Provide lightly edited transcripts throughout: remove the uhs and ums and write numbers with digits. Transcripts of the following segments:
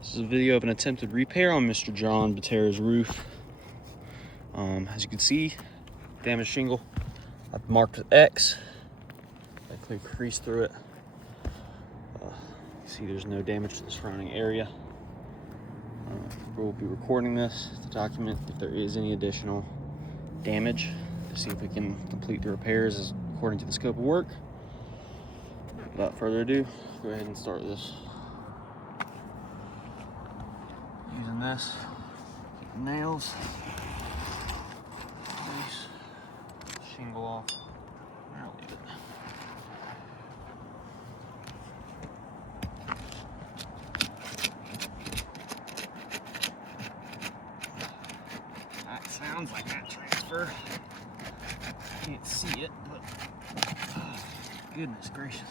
This is a video of an attempted repair on Mr. John Butera's roof. As you can see, damaged shingle. I've marked with X. I clear crease through it. You see there's no damage to the surrounding area. We'll be recording this to document if there is any additional damage, to see if we can complete the repairs according to the scope of work. Without further ado, go ahead and start this. Using this, get the nails, nice, shingle off, I'll leave it. That sounds like that transfer. Can't see it, but oh, goodness gracious.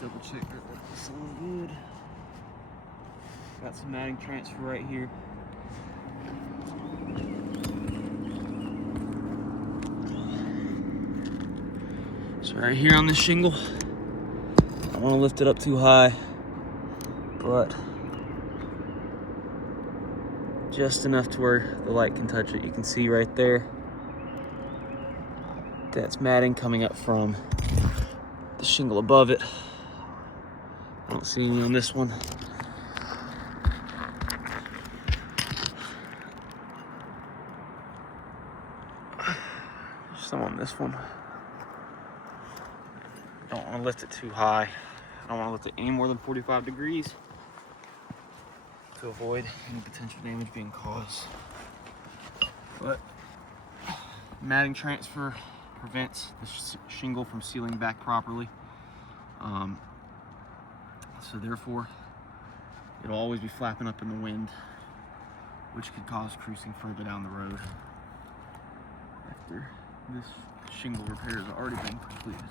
Double check that that's all good. Got some matting transfer right here. So right here on this shingle, I don't want to lift it up too high, but just enough to where the light can touch it. You can see right there, that's matting coming up from the shingle above it. I don't see any on this one. There's some on this one. Don't want to lift it too high. I don't want to lift it any more than 45 degrees to avoid any potential damage being caused. But matting transfer prevents the shingle from sealing back properly. So therefore, it'll always be flapping up in the wind, which could cause creasing further down the road after this shingle repair has already been completed.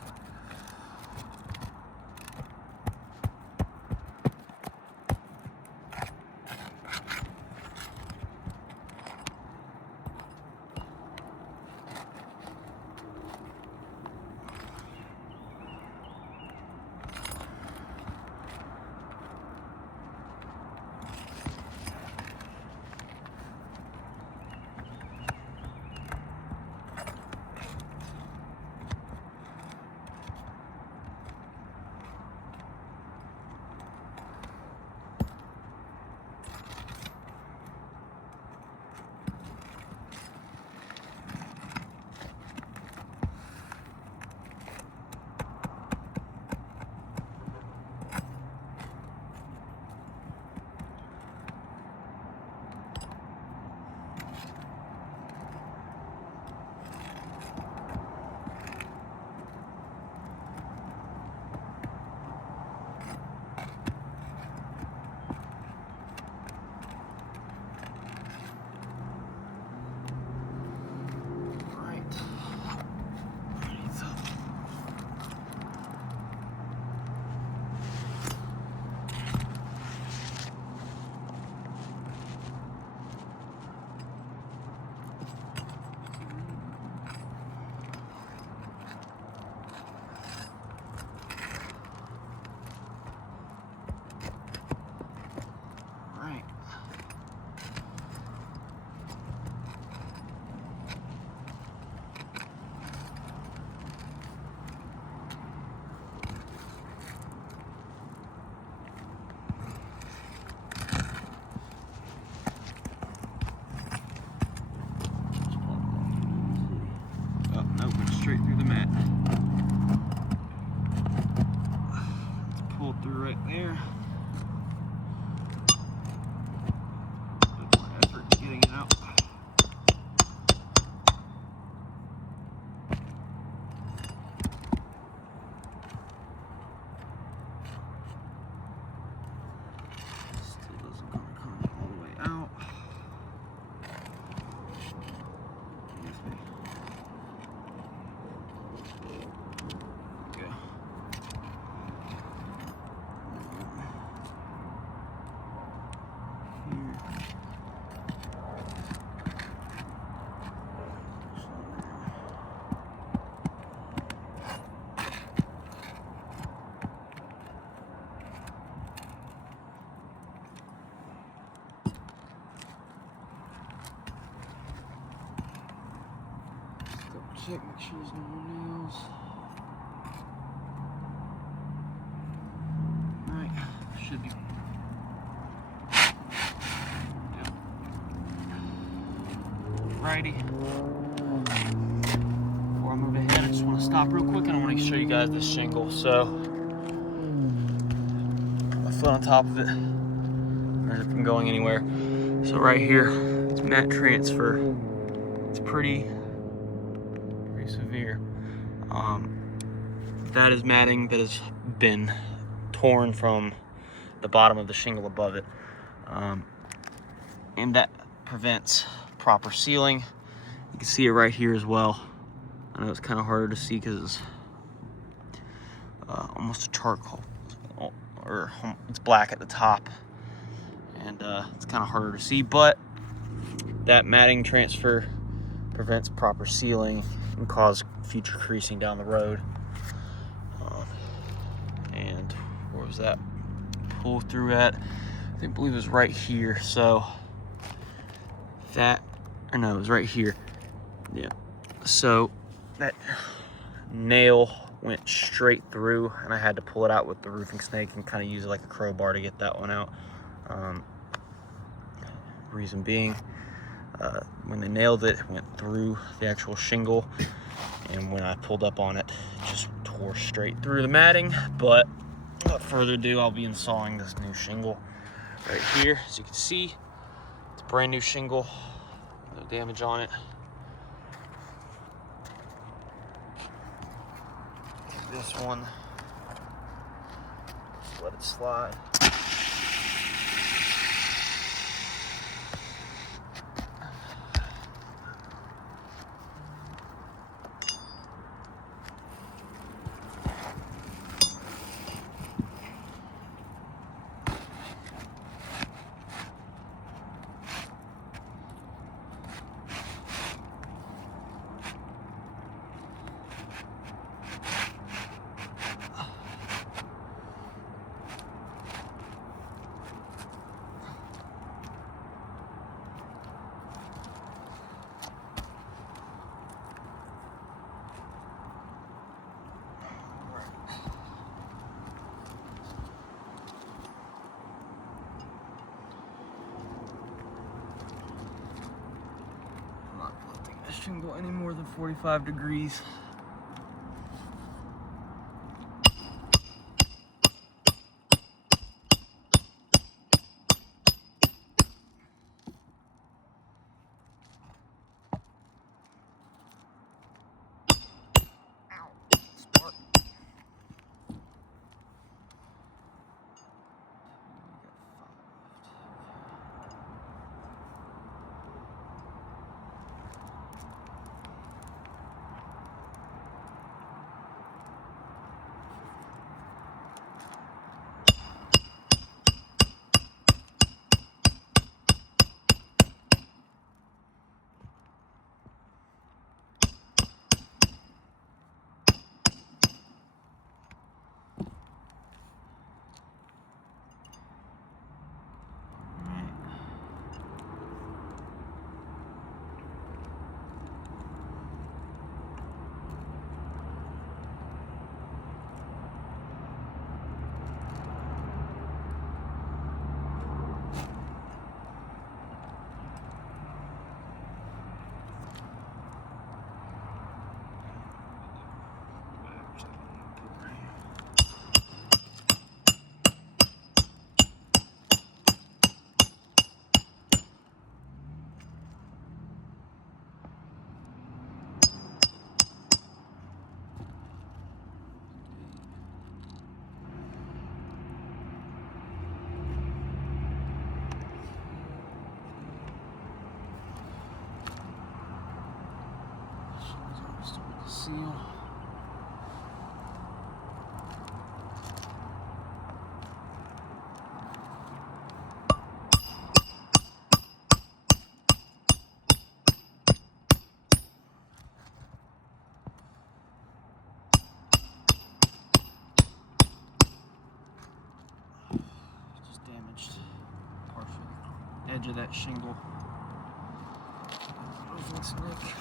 check, make sure there's no more nails. Alright, should be. Yep. Righty. Before I move ahead, I just want to stop real quick and I want to show you guys this shingle. So, put my foot on top of it. There's it from going anywhere. So right here, it's mat transfer. It's pretty severe. That is matting that has been torn from the bottom of the shingle above it. And that prevents proper sealing. You can see it right here as well. I know it's kind of harder to see because it's almost a charcoal, or it's black at the top. And it's kind of harder to see, but that matting transfer prevents proper sealing and cause future creasing down the road. And where was that pull through at? I believe it was right here. So that, or no, it was right here. Yeah. So that nail went straight through, and I had to pull it out with the roofing snake and kind of use it like a crowbar to get that one out. Reason being, when they nailed it, it went through the actual shingle, and when I pulled up on it, it just tore straight through the matting. But without further ado, I'll be installing this new shingle right here. As you can see, it's a brand new shingle, no damage on it. This one, just let it slide. Shouldn't go any more than 45 degrees. Spark. Seal. Just damaged partially edge of that shingle. Looks like.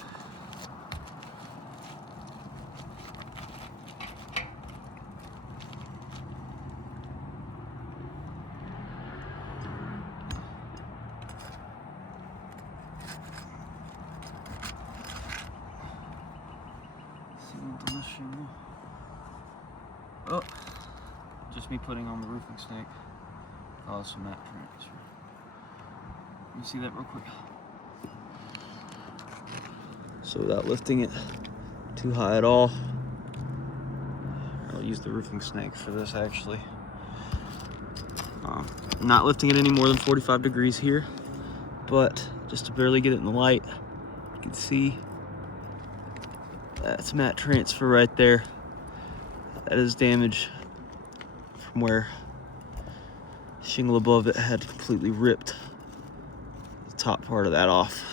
the shingle. Oh, just me putting on the roofing snake. Oh, some mat transfer. Let me see that real quick. So without lifting it too high at all, I'll use the roofing snake for this actually. Not lifting it any more than 45 degrees here, but just to barely get it in the light, you can see that's mat transfer right there. That is damage from where shingle above it had completely ripped the top part of that off.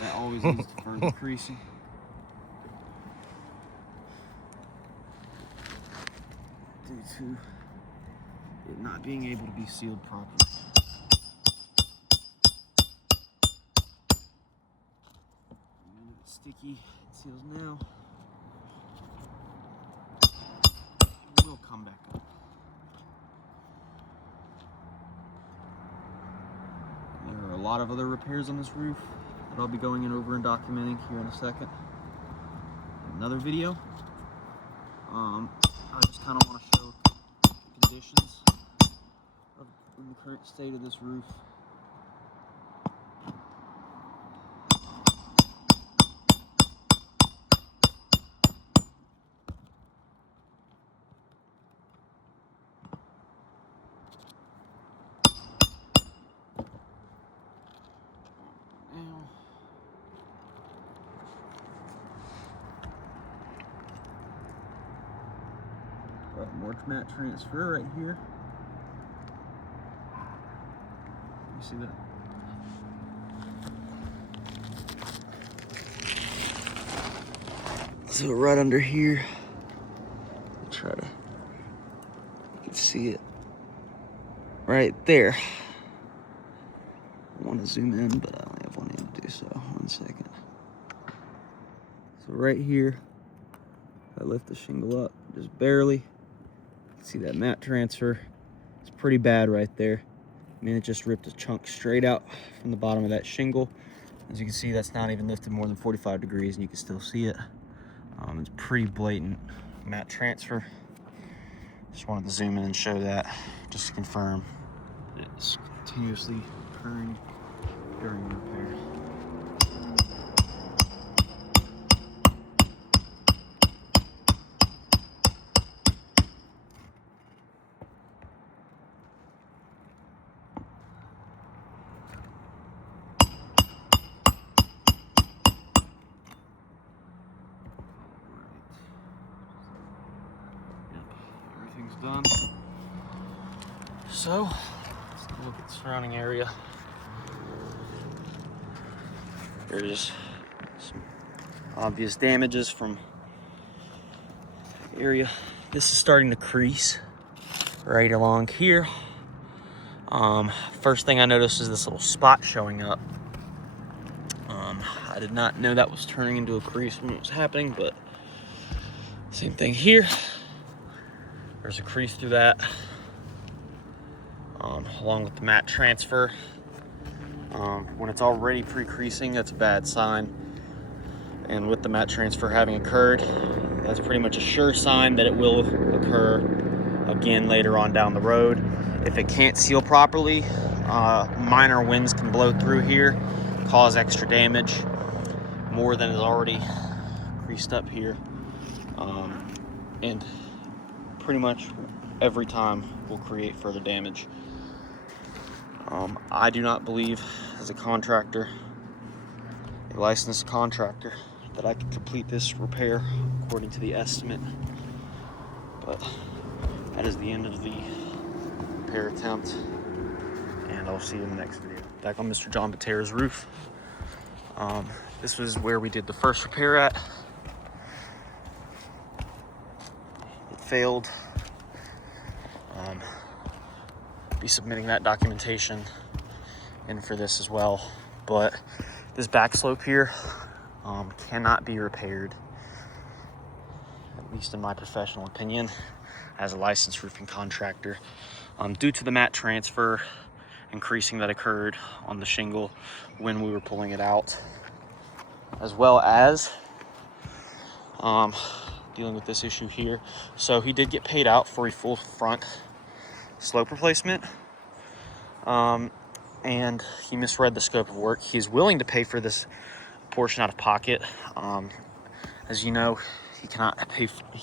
That always leads to further creasing. Due to it not being able to be sealed properly. It's sticky, it seals now. It will come back up. There are a lot of other repairs on this roof that I'll be going in over and documenting here in a second. Another video. I just kind of want to show the conditions of the current state of this roof. More mat transfer right here. You see that? So right under here, I'll try to, you can see it right there. I want to zoom in, but I only have one hand to do so. 1 second. So right here, I lift the shingle up just barely. See that mat transfer? It's pretty bad right there. I mean, it just ripped a chunk straight out from the bottom of that shingle. As you can see, that's not even lifted more than 45 degrees, and you can still see it. It's pretty blatant mat transfer. Just wanted to zoom in and show that, just to confirm it's continuously occurring during repair. Everything's done. So, let's take a look at the surrounding area. There's some obvious damages from the area. This is starting to crease right along here. First thing I noticed is this little spot showing up. I did not know that was turning into a crease when it was happening, but same thing here. There's a crease through that, along with the mat transfer. When it's already pre-creasing, that's a bad sign. And with the mat transfer having occurred, that's pretty much a sure sign that it will occur again later on down the road. If it can't seal properly, minor winds can blow through here, cause extra damage, more than is already creased up here. And pretty much every time will create further damage. I do not believe, as a contractor, a licensed contractor, that I can complete this repair according to the estimate. But that is the end of the repair attempt, and I'll see you in the next video. Back on Mr. John Butera's roof. This was where we did the first repair at. It failed. Be submitting that documentation in for this as well. But this back slope here cannot be repaired, at least in my professional opinion. as a licensed roofing contractor. Due to the mat transfer and creasing that occurred on the shingle when we were pulling it out, as well as dealing with this issue here. So he did get paid out for a full front slope replacement, and he misread the scope of work. He's willing to pay for this portion out of pocket. As you know, he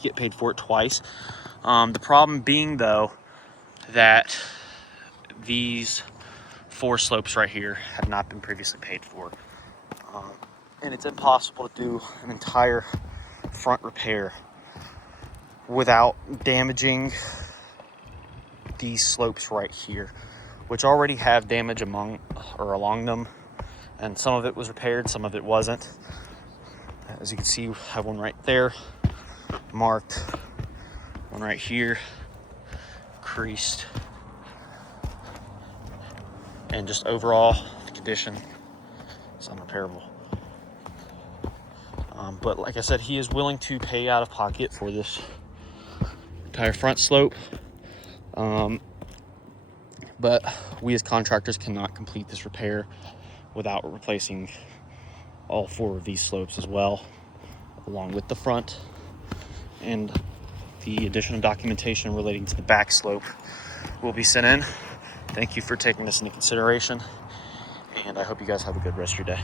get paid for it twice. The problem being, though, that these 4 slopes right here have not been previously paid for, and it's impossible to do an entire front repair without damaging these slopes right here, which already have damage along them, and some of it was repaired, some of it wasn't. As you can see, I have one right there marked, one right here creased, and just overall the condition is unrepairable. But like I said, he is willing to pay out of pocket for this entire front slope. But we as contractors cannot complete this repair without replacing all 4 of these slopes as well, along with the front, and the additional documentation relating to the back slope will be sent in. Thank you for taking this into consideration, and I hope you guys have a good rest of your day.